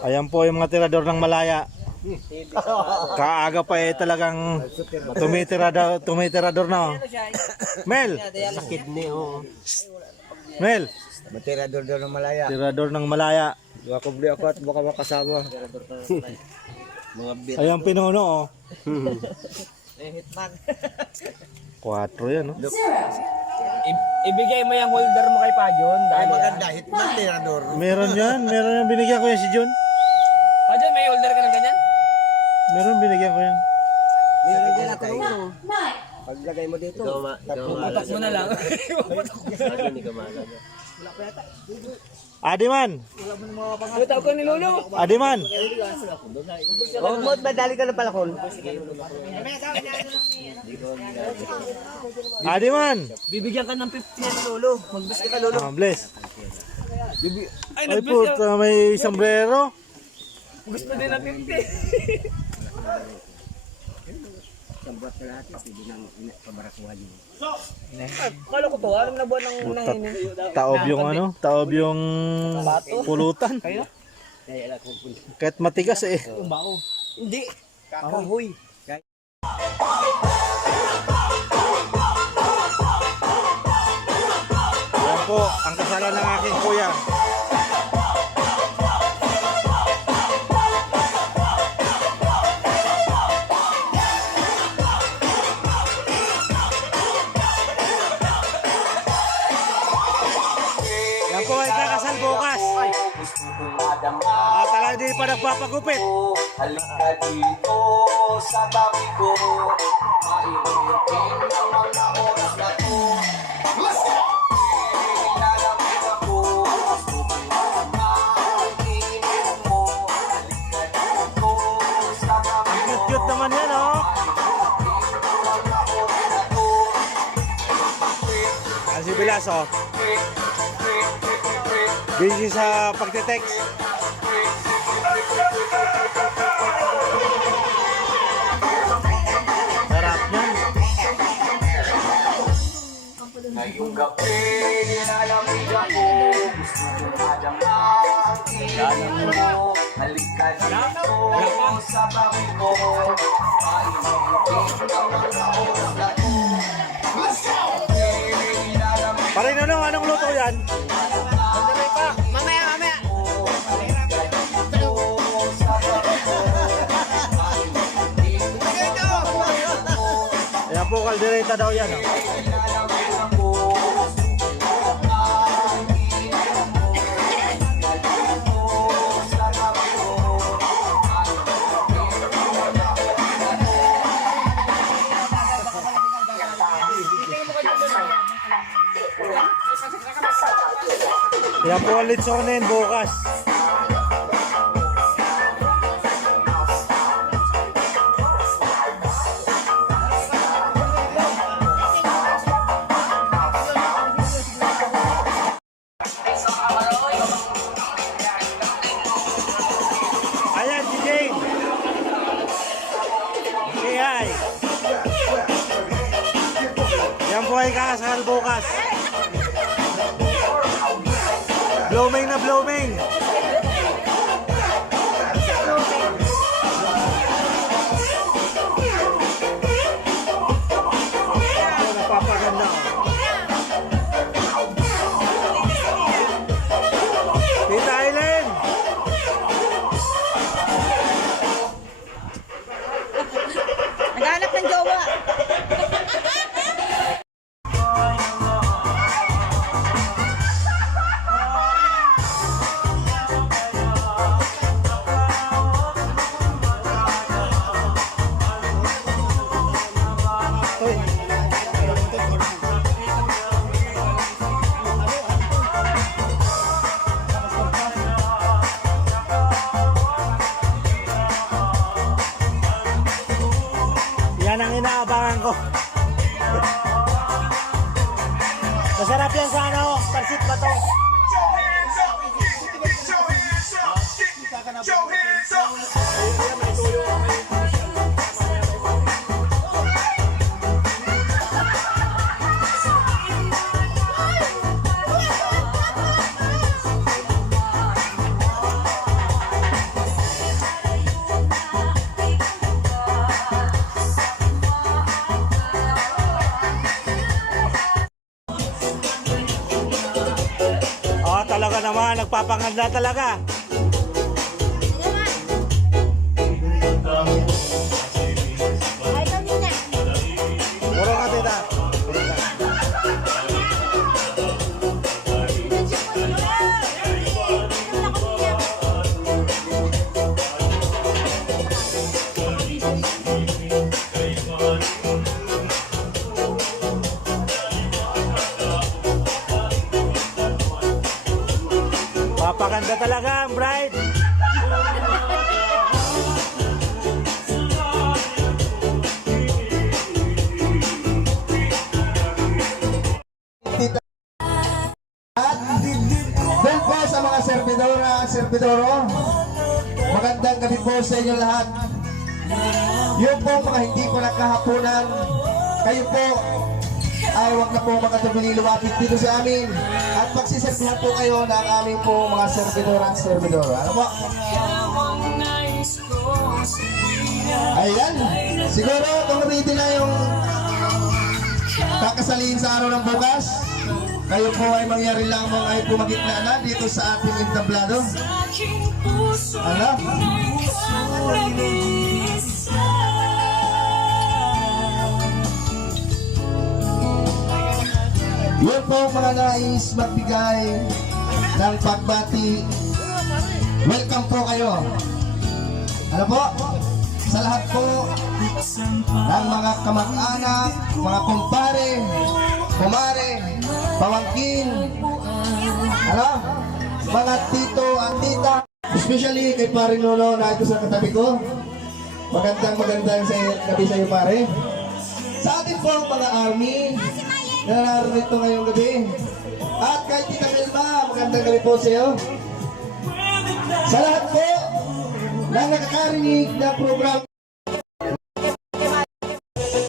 Ayan po yung mga tirador ng Malaya. Kaaga pa talagang tumitirador na. Mel! Sakit ni oh. Mel! Matirador daw ng Malaya. Tirador ng Malaya. Baka buli ako at baka makasama. Ayan pinuno oh. Hitman. 4 yan oh. Ibigay mo yung holder mo kay Pajon. Ay maganda, hitman tirador. Meron yan binigyan ko yan si John. Pajon, may holder ka ng ganyan? Meron binigyan ko yan. Meron din ako uno. Paglagay mo dito. Putok mo na lang. Adiman! Tawag ko ni Lolo. Adiman! Huwag mo, madali ka na pala kol. Adiman! Bibigyan ka ng 50 yan, Lolo. Magbus ka lolo. Bless. Ay, Ay puta, may sombrero. gusto din ng 50. Sambat ka lahat, hindi nang pabarakuhan mo. Kala ko to, alam na buwan ng Taob yung pulutan. Kahit matigas eh. Hindi. Kakahoy. Yan po, ang kasalan ng aking kuya. Yan po ay kakasal bukas. Talaga di pa nagpapagupit. Halika dito sa tabi ko. Mainitin ang mga oras na to. Let's go! Nilalamig ako. Gusto ko ang tingin mo. Halika dito sa tabi ko. Cute naman yan oh. Ang si Bilas oh. Busy sa pagte-text. Sarap yan. Ngayong gabi, nilalamig ako. Gusto ko madama ang tingin mo. Halika dito sa tabi ko. Mainitin ang mga oras na to. Let's go! Nilalamig Pare Nonong, anong luto yan? Mamaya. Ayan po, kaldereta daw yan oh. Yan po ang litsonin bukas. Ayan si Jane. Say hi. Yan po ay kakasal bukas. Blooming na blooming. Napapaganda. Tita Aileen. Naghanap ng jowa. Yan ang inaabangan ko. Masarap yan sa ano, pansit ba to? Talaga naman, nagpapanganda talaga. Puro ka, tita. Puro ka. Papaganda talaga ang bride. Doon po sa mga servidora, servidoro, magandang gabi po sa inyo lahat. Yung po mga hindi po nagkahaponan, kayo po ay huwag na po makatubili lumapit dito sa amin at magsiservihan po kayo ng aming po mga servidora at servidoro. Ano po? Ayan, siguro kung ready na yung kakasalihin sa araw ng bukas, kayo po ay mangyari lamang ay pumagitna na dito sa ating entablado. Ano? Yun po mga nais magbigay ng pagbati. Welcome po kayo. Ano po? Sa lahat po ng mga kamag-anak, mga kumpare, kumare, pamangkin, ano? Mga tito at tita. Especially kay paring Lolo na ito sa katabi ko. Magandang gabi sa iyo pare. Sa atin po mga army na narito ngayong gabi. At kay Tita Melma, magandang gabi po sa iyo. Sa lahat po na nakakarinig na program